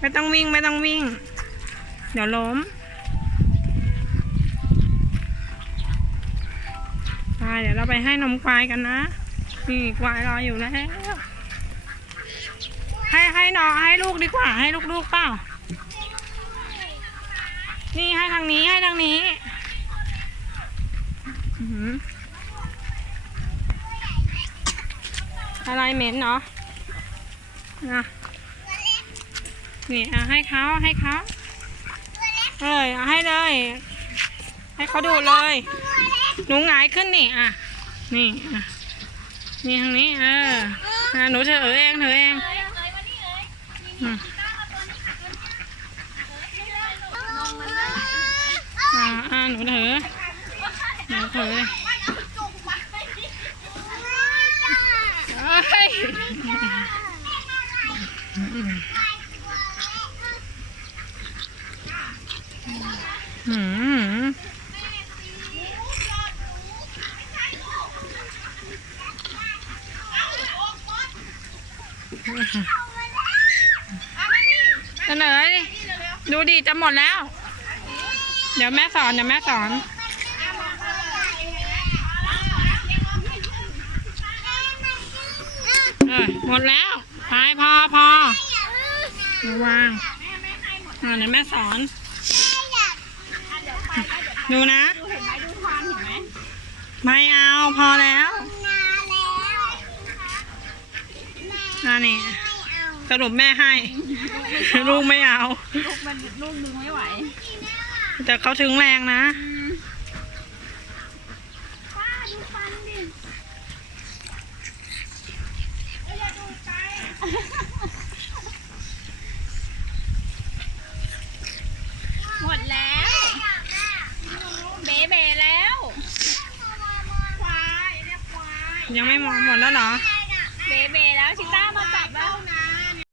ไม่ต้องวิ่งไม่ต้องวิ่ง เดี๋ยวล้ม ไปเดี๋ยวเราไปให้นมควายกันนะ นี่ควายรออยู่แล้ว ให้ให้น้องให้ลูกดีกว่า ให้ลูกๆเปล่า นี่ให้ทางนี้ให้ทางนี้อื้อหืออะไรเหม็นเนาะนะ นี่เอาให้เขาให้เขาเอ้ยเอาให้เลย ให้เขาดูเลย หนูหงายขึ้นนี่อะ นี่อะนี่ทางนี้เอออะหนูเธอเองเธอเองอืมอ่าอ่าหนูเถอะหนูเถอะเอ้ยอืม เสนอดิดูดิจะหมดแล้ว เดี๋ยวแม่สอน เดี๋ยวแม่สอน เออหมดแล้วไปพอพอมาวางอ่าเดี๋ยวแม่สอน ดูนะไม่เอาพอแล้วอ่านี่สรุปแม่ให้ ลูกไม่เอา ลูกมันลูกดึงไม่ไหว แต่เขาถึงแรงนะป้าดูฟันดิหมดแล้ว เบ๋เบ๋แล้ว ควายเรียกควาย ยังไม่หมดหมดแล้วเหรอ เบ๋เบแล้วชิต้ามาจับแล้วนะ